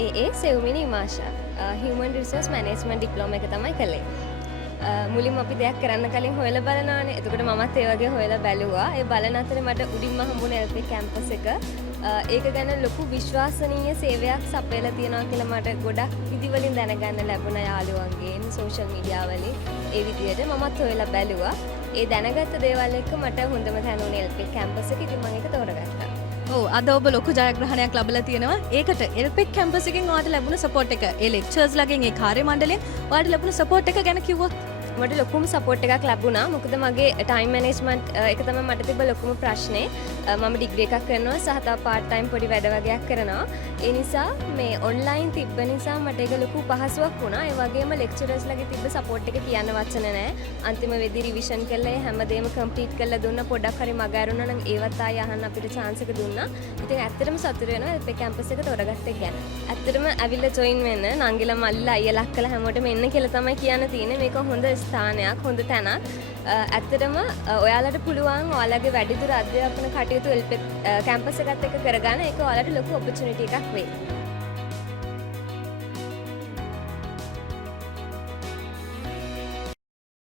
ඒ සෙව්මිනි මාෂා human resource management diploma එක තමයි කළේ. මුලින්ම අපි දෙයක් කරන්න කලින් හොයලා බලනවානේ. එතකොට මමත් ඒ වගේ හොයලා බැලුවා. ඒ බලන අතරේ මට උඩින්ම හම්බුනේ එල්පේ කැම්පස් එක. ඒක ගැන ලොකු විශ්වාසනීය සේවයක් සපයලා තියෙනවා කියලා මට ගොඩක් ඉදිවලින් දැනගන්න ලැබුණා යාළුවන්ගෙන්, සෝෂල් මීඩියා වලින්. ඒ විදිහට මමත් හොයලා බැලුවා. ඒ දැනගත්ත දේවල් එක්ක මට හොඳම තැන උනේ එල්පේ කැම්පස් එක. ඉතින් මම ඒක තෝරගත්තා. ඔව් අද ඔබ ලොකු ජයග්‍රහණයක් ලැබලා තියෙනවා. ඒකට එල්පෙක් කැම්පස් එකෙන් ඔයාලට ලැබුණ සපෝට් එක, ඒ ලෙක්චර්ස් ලගෙන්, ඒ කාර්ය මණ්ඩලයෙන් ඔයාලට ලැබුණ සපෝට් එක ගැන කිව්වොත් මට ලොකුම සපෝට් එකක් ලැබුණා. මොකද මගේ ටයිම් මැනේජ්මන්ට් එක තමයි මට තිබ්බ ලොකුම ප්‍රශ්නේ. මම ඩිග්‍රී එකක් කරනවා සහ තව පාර්ට් ටයිම් පොඩි වැඩ වගේක් කරනවා. ඒ නිසා මේ ඔන්ලයින් තිබ්බ නිසා මට ඒක ලොකු පහසුවක් වුණා. ඒ වගේම ලෙක්චරර්ස් ලගේ තිබ්බ සපෝට් එක කියන්න වචන නැහැ. අන්තිම වෙද්දි රිවිෂන් කළා, හැමදේම කම්ප්ලීට් කරලා දුන්නා. පොඩක් හරි මග ඇරුණා නම් ඒවත් ආයෙ අහන්න අපිට chance එක දුන්නා. ඉතින් ඇත්තටම සතුටු වෙනවා එල්පේ කැම්පස් එක තෝරගත්ත එක ගැන. ඇත්තටම ඇවිල්ලා ජොයින් වෙන්න නංගිලා මල්ලිලා අයියලා අක්කලා හැමෝටම එන්න කියලා තමයි කියන්න තියෙන්නේ. මේක හොඳ ස්ථානයක්, හොඳ තැනක්. ඇත්තටම ඔයාලට පුළුවන් ඔයාලගේ වැඩිදුර අධ්‍යාපන කටයුතු එල්පේ කැම්පස් එකත් එක්ක කරගන්න. ඒක ඔයාලට ලොකු ඔපචුනිටි එකක් වෙයි.